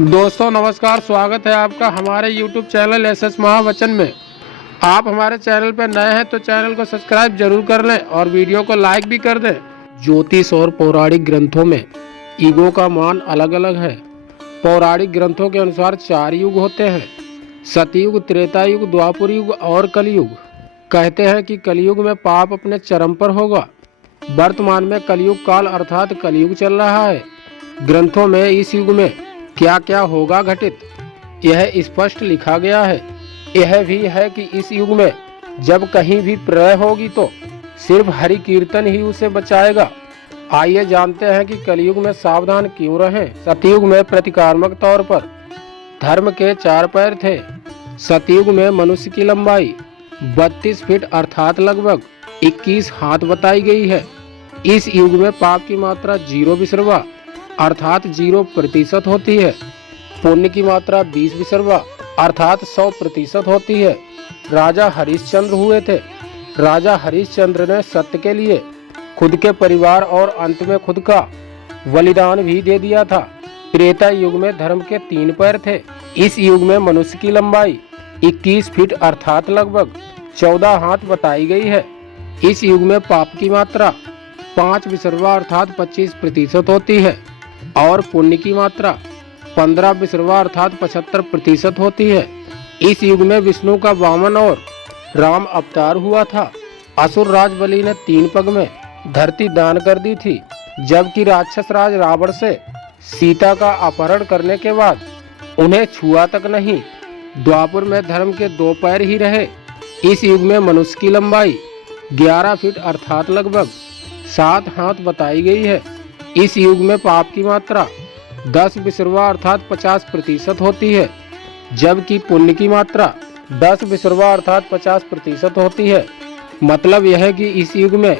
दोस्तों नमस्कार, स्वागत है आपका हमारे YouTube चैनल एसएस महावचन में। आप हमारे चैनल पर नए हैं तो चैनल को सब्सक्राइब जरूर कर लें और वीडियो को लाइक भी कर दें। ज्योतिष और पौराणिक ग्रंथों में युगों का मान अलग अलग है। पौराणिक ग्रंथों के अनुसार 4 युग होते हैं: सतयुग, त्रेता युग, द्वापर युग और कलयुग। कहते हैं कि कलयुग में पाप अपने चरम पर होगा। वर्तमान में कलयुग काल अर्थात कलयुग चल रहा है। ग्रंथों में इस युग में क्या क्या होगा घटित, यह स्पष्ट लिखा गया है। यह भी है कि इस युग में जब कहीं भी प्रलय होगी तो सिर्फ हरि कीर्तन ही उसे बचाएगा। आइए जानते हैं कि कलयुग में सावधान क्यों रहें। सतयुग में प्रतीकात्मक तौर पर धर्म के 4 पैर थे। सतयुग में मनुष्य की लंबाई 32 फीट अर्थात लगभग 21 हाथ बताई गई है। इस युग में पाप की मात्रा 0 विसर्वा अर्थात 0% होती है। पुण्य की मात्रा 20 विसर्वा अर्थात 100% होती है। राजा हरिश्चंद्र हुए थे। राजा हरिश्चंद्र ने सत्य के लिए खुद के परिवार और अंत में खुद का बलिदान भी दे दिया था। त्रेता युग में धर्म के 3 पैर थे। इस युग में मनुष्य की लंबाई 21 फीट अर्थात लगभग 14 हाथ बताई गई है। इस युग में पाप की मात्रा 5 विसर्वा अर्थात 25% होती है और पुण्य की मात्रा 15 विसर्वा अर्थात 75% होती है। इस युग में विष्णु का वामन और राम अवतार हुआ था। असुर राज बलि ने 3 पग में धरती दान कर दी थी, जबकि राक्षस राज रावण से सीता का अपहरण करने के बाद उन्हें छुआ तक नहीं। द्वापर में धर्म के 2 पैर ही रहे। इस युग में मनुष्य की लंबाई 11 फीट अर्थात लगभग 7 हाथ बताई गई है। इस युग में पाप की मात्रा 10 विसर्वा अर्थात 50% होती है, जबकि पुण्य की मात्रा 10 विसर्वा अर्थात 50% होती है। मतलब यह है कि इस युग में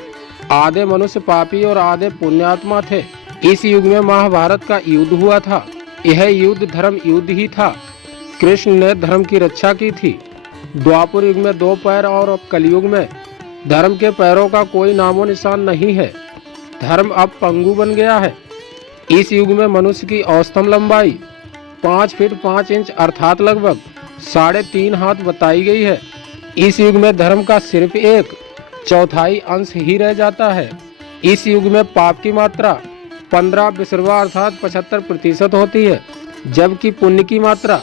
आधे मनुष्य पापी और आधे पुण्यात्मा थे। इस युग में महाभारत का युद्ध हुआ था। यह युद्ध धर्म युद्ध ही था। कृष्ण ने धर्म की रक्षा की थी। द्वापर युग में 2 पैर और अब कलयुग में धर्म के पैरों का कोई नामो निशान नहीं है। धर्म अब पंगु बन गया है। इस युग में मनुष्य की औसतन लंबाई 5 फीट 5 इंच अर्थात लगभग 3.5 हाथ बताई गई है। इस युग में धर्म का सिर्फ 1/4 अंश ही रह जाता है। इस युग में पाप की मात्रा 15 विसर्वा अर्थात 75% होती है, जबकि पुण्य की मात्रा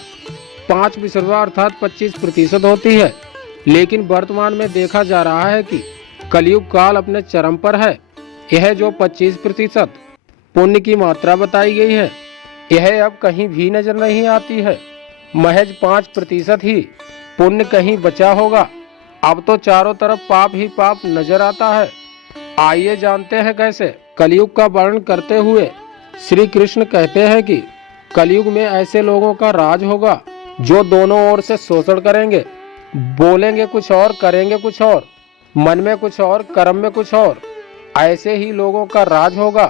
5 विसर्वा अर्थात 25% होती है। लेकिन वर्तमान में देखा जा रहा है कि कलयुग काल अपने चरम पर है। यह जो 25% पुण्य की मात्रा बताई गई है, यह अब कहीं भी नजर नहीं आती है। महज 5% ही पुण्य कहीं बचा होगा। अब तो चारों तरफ पाप ही पाप नजर आता है। आइए जानते हैं कैसे। कलयुग का वर्णन करते हुए श्री कृष्ण कहते हैं कि कलयुग में ऐसे लोगों का राज होगा जो दोनों ओर से शोषण करेंगे। बोलेंगे कुछ और, करेंगे कुछ और, मन में कुछ और, कर्म में कुछ और। ऐसे ही लोगों का राज होगा।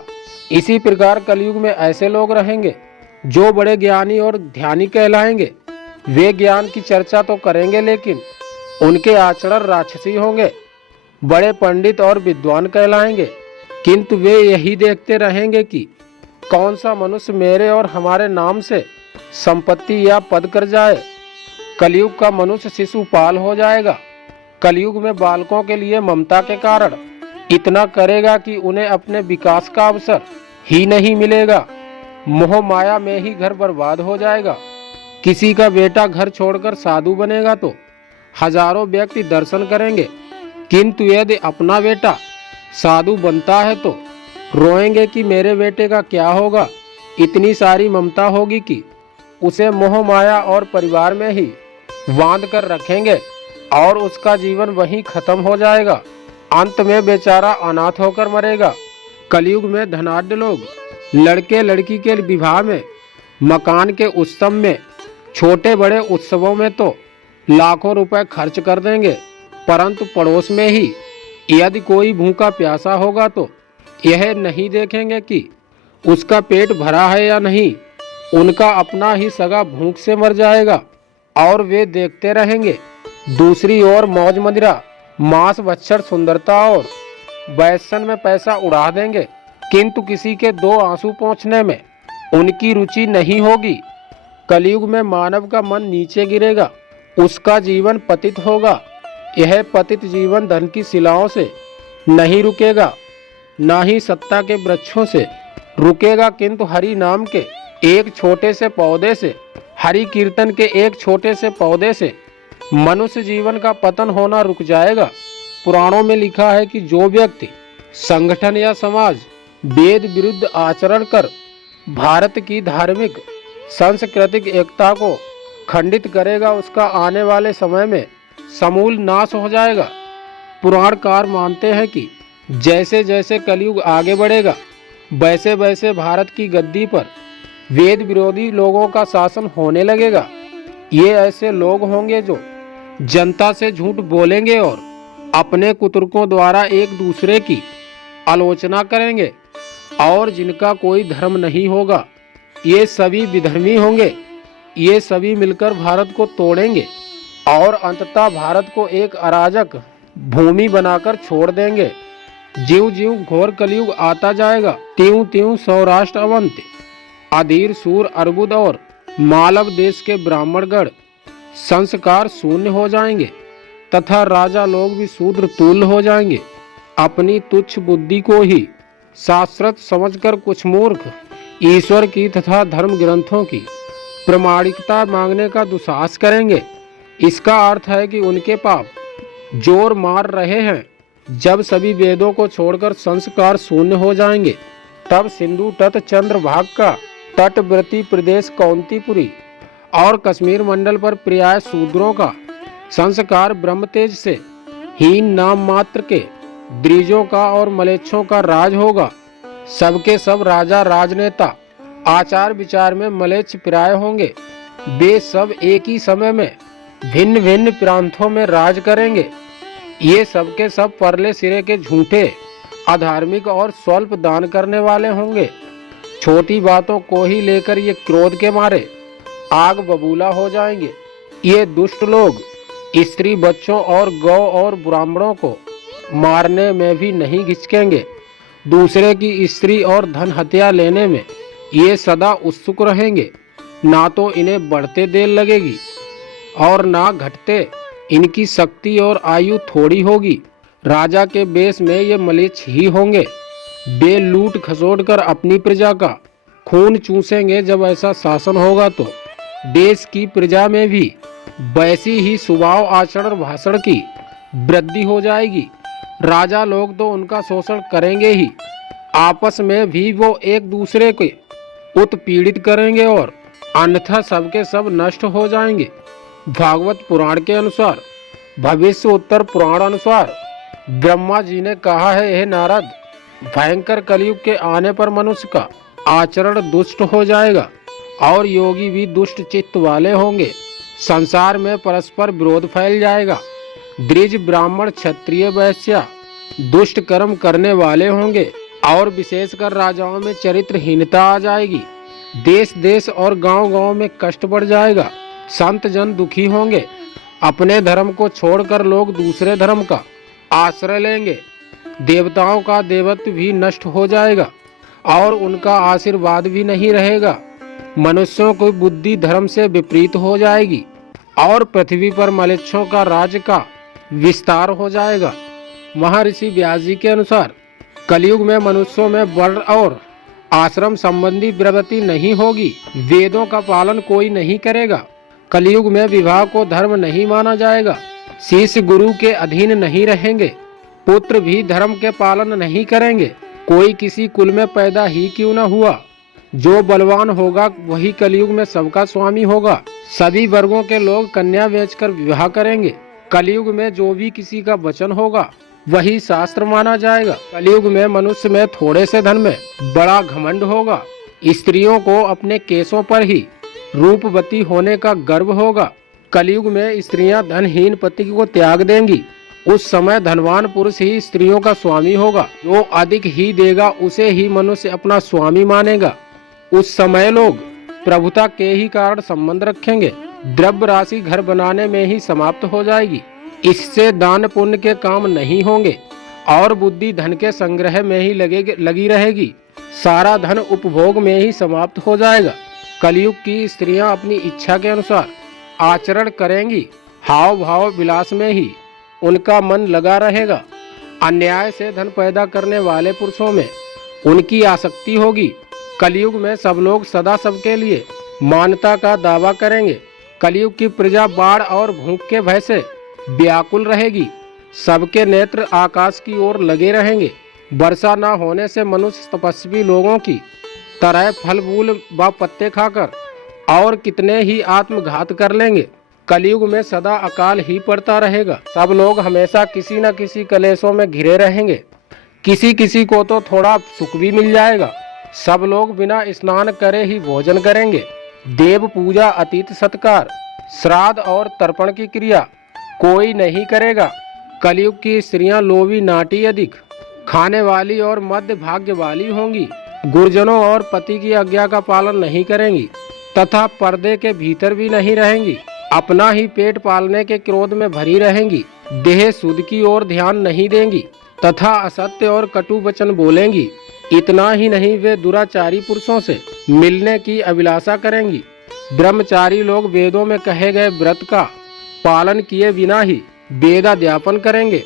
इसी प्रकार कलयुग में ऐसे लोग रहेंगे जो बड़े ज्ञानी और ध्यानी कहलाएंगे। वे ज्ञान की चर्चा तो करेंगे लेकिन उनके आचरण राक्षसी होंगे। बड़े पंडित और विद्वान कहलाएंगे, किंतु वे यही देखते रहेंगे कि कौन सा मनुष्य मेरे और हमारे नाम से संपत्ति या पद कर जाए। कलयुग का मनुष्य शिशुपाल हो जाएगा। कलयुग में बालकों के लिए ममता के कारण इतना करेगा कि उन्हें अपने विकास का अवसर ही नहीं मिलेगा। मोह माया में ही घर बर्बाद हो जाएगा। किसी का बेटा घर छोड़कर साधु बनेगा तो हजारों व्यक्ति दर्शन करेंगे, किंतु यदि अपना बेटा साधु बनता है तो रोएंगे कि मेरे बेटे का क्या होगा। इतनी सारी ममता होगी कि उसे मोह माया और परिवार में ही बांध कर रखेंगे और उसका जीवन वहीं खत्म हो जाएगा। अंत में बेचारा अनाथ होकर मरेगा। कलयुग में धनाढ्य लोग लड़के लड़की के विवाह में, मकान के उत्सव में, छोटे बड़े उत्सवों में तो लाखों रुपए खर्च कर देंगे, परंतु पड़ोस में ही यदि कोई भूखा प्यासा होगा तो यह नहीं देखेंगे कि उसका पेट भरा है या नहीं। उनका अपना ही सगा भूख से मर जाएगा और वे देखते रहेंगे। दूसरी ओर मौज मदिरा, मांस मच्छर, सुंदरता और वैश्यन में पैसा उड़ा देंगे, किंतु किसी के 2 आंसू पोंछने में उनकी रुचि नहीं होगी। कलयुग में मानव का मन नीचे गिरेगा, उसका जीवन पतित होगा। यह पतित जीवन धन की शिलाओं से नहीं रुकेगा, ना ही सत्ता के वृक्षों से रुकेगा, किंतु हरि नाम के एक छोटे से पौधे से, हरि कीर्तन के एक छोटे से पौधे से मनुष्य जीवन का पतन होना रुक जाएगा। पुराणों में लिखा है कि जो व्यक्ति संगठन या समाज वेद विरुद्ध आचरण कर भारत की धार्मिक सांस्कृतिक एकता को खंडित करेगा, उसका आने वाले समय में समूल नाश हो जाएगा। पुराणकार मानते हैं कि जैसे जैसे कलयुग आगे बढ़ेगा, वैसे वैसे भारत की गद्दी पर वेद विरोधी लोगों का शासन होने लगेगा। ये ऐसे लोग होंगे जो जनता से झूठ बोलेंगे और अपने कुतर्कों द्वारा एक दूसरे की आलोचना करेंगे, और जिनका कोई धर्म नहीं होगा। ये सभी विधर्मी होंगे। ये सभी मिलकर भारत को तोड़ेंगे और अंततः भारत को एक अराजक भूमि बनाकर छोड़ देंगे। ज्यों ज्यों घोर कलयुग आता जाएगा, त्यों त्यों सौराष्ट्र अवंत, अधीर सूर अर्बुद और मालव देश के ब्राह्मणगण संस्कार शून्य हो जाएंगे तथा राजा लोग भी शूद्र तुल्य हो जाएंगे। अपनी तुच्छ बुद्धि को ही शास्त्रत समझकर कुछ मूर्ख ईश्वर की तथा धर्म ग्रंथों की प्रामाणिकता मांगने का दुस्साहस करेंगे। इसका अर्थ है कि उनके पाप जोर मार रहे हैं। जब सभी वेदों को छोड़कर संस्कार शून्य हो जाएंगे, तब सिंधु तट चंद्रभाग का तटवर्ती प्रदेश कौंतीपुरी और कश्मीर मंडल पर पर्याय शूद्रों का संस्कार ब्रह्मतेज से हीन नाम मात्र के द्विजों का और मलेच्छों का राज होगा। सबके सब राजा राजनेता आचार विचार में मलेच्छ प्राय होंगे। वे सब एक ही समय में भिन्न भिन्न प्रांतों में राज करेंगे। ये सबके सब परले सिरे के झूठे, अधार्मिक और स्वल्प दान करने वाले होंगे। छोटी बातों को ही लेकर ये क्रोध के मारे आग बबूला हो जाएंगे। ये दुष्ट लोग स्त्री, बच्चों और गौ और ब्राह्मणों को मारने में भी नहीं हिचकेंगे। दूसरे की स्त्री और धन हत्या लेने में ये सदा उत्सुक रहेंगे। ना तो इन्हें बढ़ते देर लगेगी और ना घटते। इनकी शक्ति और आयु थोड़ी होगी। राजा के बेस में ये मलेच्छ ही होंगे। वे लूट खसोट कर अपनी प्रजा का खून चूसेंगे। जब ऐसा शासन होगा तो देश की प्रजा में भी वैसी ही स्वभाव, आचरण, भाषण की वृद्धि हो जाएगी। राजा लोग तो उनका शोषण करेंगे ही, आपस में भी वो एक दूसरे के उत्पीड़ित करेंगे और अन्यथा सबके सब नष्ट हो जाएंगे। भागवत पुराण के अनुसार, भविष्य उत्तर पुराण अनुसार ब्रह्मा जी ने कहा है, हे नारद, भयंकर कलयुग के आने पर मनुष्य का आचरण दुष्ट हो जाएगा और योगी भी दुष्ट चित्त वाले होंगे। संसार में परस्पर विरोध फैल जाएगा। द्विज, ब्राह्मण, क्षत्रिय, वैश्य दुष्ट कर्म करने वाले होंगे और विशेषकर राजाओं में चरित्रहीनता आ जाएगी। देश देश और गांव गांव में कष्ट बढ़ जाएगा। संत जन दुखी होंगे। अपने धर्म को छोड़कर लोग दूसरे धर्म का आश्रय लेंगे। देवताओं का देवत्व भी नष्ट हो जाएगा और उनका आशीर्वाद भी नहीं रहेगा। मनुष्यों की बुद्धि धर्म से विपरीत हो जाएगी और पृथ्वी पर मलेच्छों का राज्य का विस्तार हो जाएगा। महर्षि व्यास जी के अनुसार कलयुग में मनुष्यों में वर्ण और आश्रम संबंधी प्रवृत्ति नहीं होगी। वेदों का पालन कोई नहीं करेगा। कलयुग में विवाह को धर्म नहीं माना जाएगा। शिष्य गुरु के अधीन नहीं रहेंगे। पुत्र भी धर्म के पालन नहीं करेंगे। कोई किसी कुल में पैदा ही क्यों न हुआ, जो बलवान होगा वही कलयुग में सबका स्वामी होगा। सभी वर्गों के लोग कन्या बेचकर विवाह करेंगे। कलयुग में जो भी किसी का वचन होगा वही शास्त्र माना जाएगा। कलयुग में मनुष्य में थोड़े से धन में बड़ा घमंड होगा। स्त्रियों को अपने केसों पर ही रूपवती होने का गर्व होगा। कलयुग में स्त्रियां धनहीन पति को त्याग देंगी। उस समय धनवान पुरुष ही स्त्रियों का स्वामी होगा। जो अधिक ही देगा उसे ही मनुष्य अपना स्वामी मानेगा। उस समय लोग प्रभुता के ही कारण संबंध रखेंगे। द्रव्य राशि घर बनाने में ही समाप्त हो जाएगी। इससे दान पुण्य के काम नहीं होंगे और बुद्धि धन के संग्रह में ही लगी रहेगी। सारा धन उपभोग में ही समाप्त हो जाएगा। कलयुग की स्त्रियां अपनी इच्छा के अनुसार आचरण करेंगी। हाव भाव विलास में ही उनका मन लगा रहेगा। अन्याय से धन पैदा करने वाले पुरुषों में उनकी आसक्ति होगी। कलयुग में सब लोग सदा सबके लिए मानता का दावा करेंगे। कलयुग की प्रजा बाढ़ और भूख के भय से व्याकुल रहेगी। सबके नेत्र आकाश की ओर लगे रहेंगे। वर्षा न होने से मनुष्य तपस्वी लोगों की तरह फल फूल व पत्ते खाकर और कितने ही आत्मघात कर लेंगे। कलयुग में सदा अकाल ही पड़ता रहेगा। सब लोग हमेशा किसी न किसी कलेशों में घिरे रहेंगे। किसी किसी को तो थोड़ा सुख भी मिल जाएगा। सब लोग बिना स्नान करे ही भोजन करेंगे। देव पूजा, अतिथि सत्कार, श्राद्ध और तर्पण की क्रिया कोई नहीं करेगा। कलयुग की स्त्रियां लोभी, नाटी, अधिक खाने वाली और मध्य भाग्य वाली होंगी। गुरुजनों और पति की आज्ञा का पालन नहीं करेंगी तथा पर्दे के भीतर भी नहीं रहेंगी। अपना ही पेट पालने के क्रोध में भरी रहेंगी। देह सुध की ओर ध्यान नहीं देंगी तथा असत्य और कटु वचन बोलेंगी। इतना ही नहीं, वे दुराचारी पुरुषों से मिलने की अभिलाषा करेंगी। ब्रह्मचारी लोग वेदों में कहे गए व्रत का पालन किए बिना ही वेदाध्यापन करेंगे।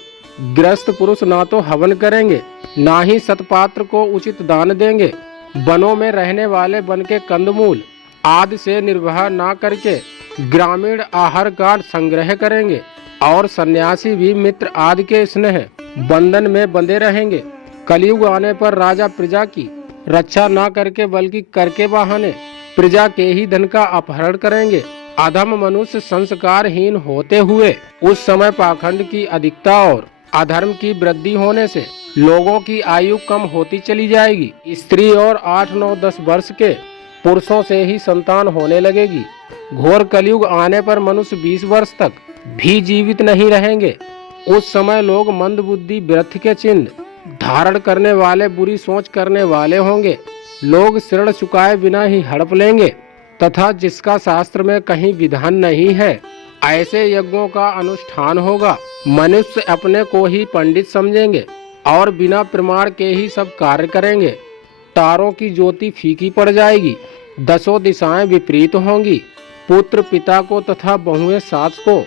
गृहस्थ पुरुष ना तो हवन करेंगे, ना ही सतपात्र को उचित दान देंगे। वनों में रहने वाले वन के कंदमूल आदि से निर्वाह ना करके ग्रामीण आहार का संग्रह करेंगे। और सन्यासी भी मित्र आदि के स्नेह बंधन में बंधे रहेंगे। कलयुग आने पर राजा प्रजा की रक्षा ना करके बल्कि करके बहाने प्रजा के ही धन का अपहरण करेंगे। अधम मनुष्य संस्कारहीन होते हुए उस समय पाखंड की अधिकता और अधर्म की वृद्धि होने से लोगों की आयु कम होती चली जाएगी। स्त्री और 8, 9, 10 वर्ष के पुरुषों से ही संतान होने लगेगी। घोर कलयुग आने पर मनुष्य 20 वर्ष तक भी जीवित नहीं रहेंगे। उस समय लोग मंद बुद्धि, व्यर्थ के चिन्ह धारण करने वाले, बुरी सोच करने वाले होंगे। लोग ऋण चुकाए बिना ही हड़प लेंगे तथा जिसका शास्त्र में कहीं विधान नहीं है ऐसे यज्ञों का अनुष्ठान होगा। मनुष्य अपने को ही पंडित समझेंगे और बिना प्रमाण के ही सब कार्य करेंगे। तारों की ज्योति फीकी पड़ जाएगी। 10 दिशाएं विपरीत होंगी। पुत्र पिता को तथा बहुएं सास को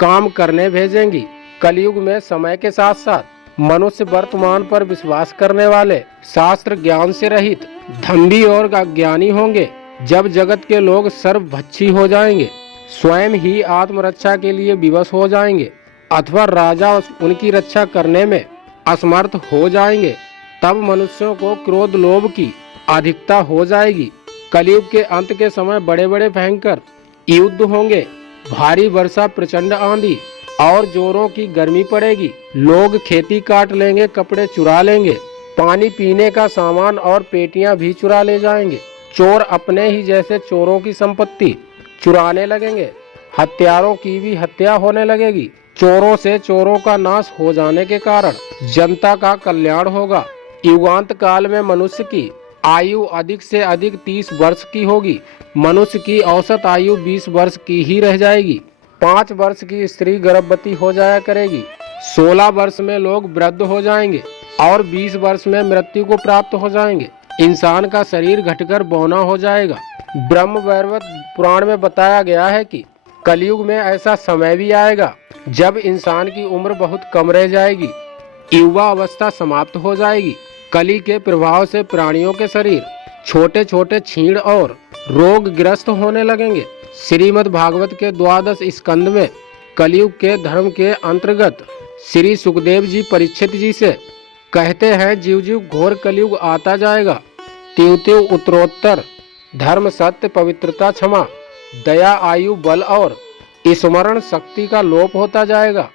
काम करने भेजेंगी। कलयुग में समय के साथ साथ मनुष्य वर्तमान पर विश्वास करने वाले, शास्त्र ज्ञान से रहित, धंधी और अज्ञानी होंगे। जब जगत के लोग सर्वभक्षी हो जाएंगे, स्वयं ही आत्मरक्षा के लिए विवश हो जाएंगे अथवा राजा उनकी रक्षा करने में असमर्थ हो जाएंगे, तब मनुष्यों को क्रोध, लोभ की अधिकता हो जाएगी। कलयुग के अंत के समय बड़े बड़े भयंकर युद्ध होंगे। भारी वर्षा, प्रचंड आंधी और जोरों की गर्मी पड़ेगी। लोग खेती काट लेंगे, कपड़े चुरा लेंगे, पानी पीने का सामान और पेटियां भी चुरा ले जाएंगे। चोर अपने ही जैसे चोरों की संपत्ति चुराने लगेंगे। हत्यारों की भी हत्या होने लगेगी। चोरों से चोरों का नाश हो जाने के कारण जनता का कल्याण होगा। युगांत काल में मनुष्य की आयु अधिक से अधिक 30 वर्ष की होगी। मनुष्य की औसत आयु 20 वर्ष की ही रह जाएगी। 5 वर्ष की स्त्री गर्भवती हो जाया करेगी। 16 वर्ष में लोग वृद्ध हो जाएंगे और 20 वर्ष में मृत्यु को प्राप्त हो जाएंगे। इंसान का शरीर घटकर बौना हो जाएगा। ब्रह्म वैवर्त पुराण में बताया गया है कि कलयुग में ऐसा समय भी आएगा जब इंसान की उम्र बहुत कम रह जाएगी। युवा अवस्था समाप्त हो जाएगी। कली के प्रभाव से प्राणियों के शरीर छोटे छोटे छीण और रोगग्रस्त होने लगेंगे। श्रीमद् भागवत के 12 स्कंद में कलयुग के धर्म के अंतर्गत श्री सुखदेव जी परीक्षित जी से कहते हैं, जीव जीव घोर कलयुग आता जाएगा। त्यों त्यों उत्तरोत्तर धर्म, सत्य, पवित्रता, क्षमा, दया, आयु, बल और स्मरण शक्ति का लोप होता जाएगा,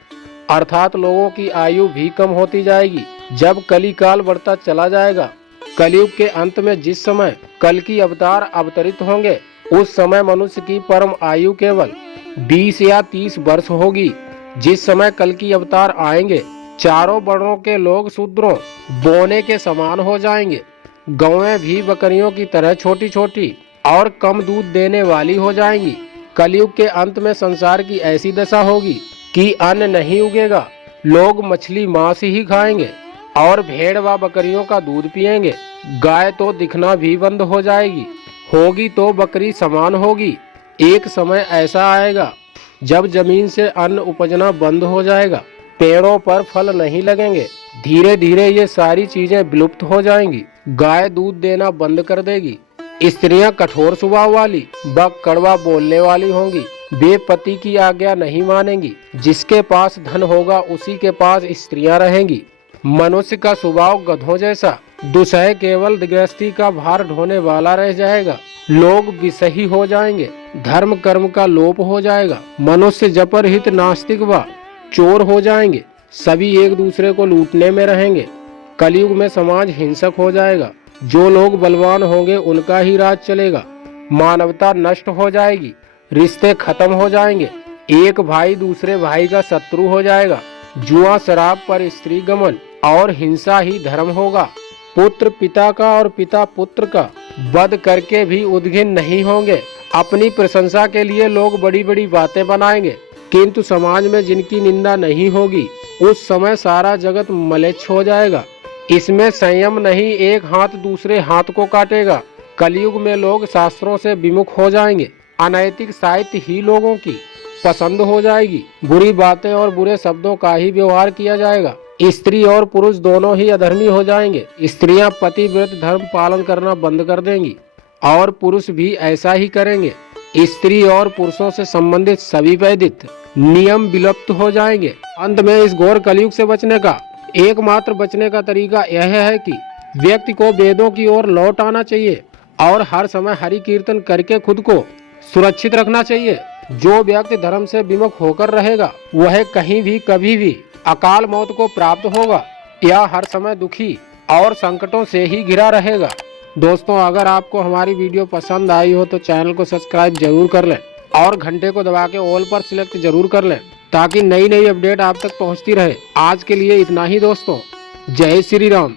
अर्थात लोगों की आयु भी कम होती जाएगी। जब कली काल बढ़ता चला जाएगा, कलयुग के अंत में जिस समय कल की अवतार अवतरित होंगे, उस समय मनुष्य की परम आयु केवल 20 या 30 वर्ष होगी। जिस समय कल की अवतार आएंगे, चारों वर्णों के लोग शूद्रों बोने के समान हो जाएंगे। गौएं भी बकरियों की तरह छोटी छोटी और कम दूध देने वाली हो जाएंगी। कलयुग के अंत में संसार की ऐसी दशा होगी कि अन्न नहीं उगेगा। लोग मछली, मांस ही खाएंगे और भेड़ व बकरियों का दूध पिएंगे। गाय तो दिखना भी बंद हो जाएगी। होगी तो बकरी समान होगी। एक समय ऐसा आएगा जब जमीन से अन्न उपजना बंद हो जाएगा, पेड़ों पर फल नहीं लगेंगे, धीरे धीरे ये सारी चीजें विलुप्त हो जाएंगी। गाय दूध देना बंद कर देगी, स्त्रियां कठोर स्वभाव वाली व कड़वा बोलने वाली होंगी, वे पति की आज्ञा नहीं मानेंगी। जिसके पास धन होगा उसी के पास स्त्रियां रहेंगी। मनुष्य का स्वभाव गधों जैसा, दुसह केवल गृहस्थी का भार ढोने वाला रह जाएगा। लोग विषही हो जाएंगे, धर्म कर्म का लोप हो जाएगा। मनुष्य जपर हित नास्तिक व चोर हो जाएंगे, सभी एक दूसरे को लूटने में रहेंगे। कलयुग में समाज हिंसक हो जाएगा, जो लोग बलवान होंगे उनका ही राज चलेगा। मानवता नष्ट हो जाएगी, रिश्ते खत्म हो जाएंगे, एक भाई दूसरे भाई का शत्रु हो जाएगा। जुआ शराब पर स्त्री गमन और हिंसा ही धर्म होगा। पुत्र पिता का और पिता पुत्र का वध करके भी उद्घिन नहीं होंगे। अपनी प्रशंसा के लिए लोग बड़ी बड़ी बातें बनाएंगे, किंतु समाज में जिनकी निंदा नहीं होगी उस समय सारा जगत म्लेच्छ हो जाएगा। इसमें संयम नहीं, एक हाथ दूसरे हाथ को काटेगा। कलयुग में लोग शास्त्रों से विमुख हो जाएंगे, अनैतिक साहित्य ही लोगों की पसंद हो जाएगी, बुरी बातें और बुरे शब्दों का ही व्यवहार किया जाएगा। स्त्री और पुरुष दोनों ही अधर्मी हो जाएंगे। स्त्रियां पतिव्रत धर्म पालन करना बंद कर देंगी और पुरुष भी ऐसा ही करेंगे। स्त्री और पुरुषों से संबंधित सभी वैदिक नियम विलुप्त हो जाएंगे। अंत में इस घोर कलयुग से बचने का एकमात्र बचने का तरीका यह है कि व्यक्ति को वेदों की ओर लौट आना चाहिए और हर समय हरि कीर्तन करके खुद को सुरक्षित रखना चाहिए। जो व्यक्ति धर्म से विमुख होकर रहेगा वह कहीं भी कभी भी अकाल मौत को प्राप्त होगा या हर समय दुखी और संकटों से ही घिरा रहेगा। दोस्तों, अगर आपको हमारी वीडियो पसंद आई हो तो चैनल को सब्सक्राइब जरूर कर लें और घंटे को दबा के ऑल पर सिलेक्ट जरूर कर लें ताकि नई नई अपडेट आप तक पहुंचती रहे। आज के लिए इतना ही दोस्तों, जय श्री राम।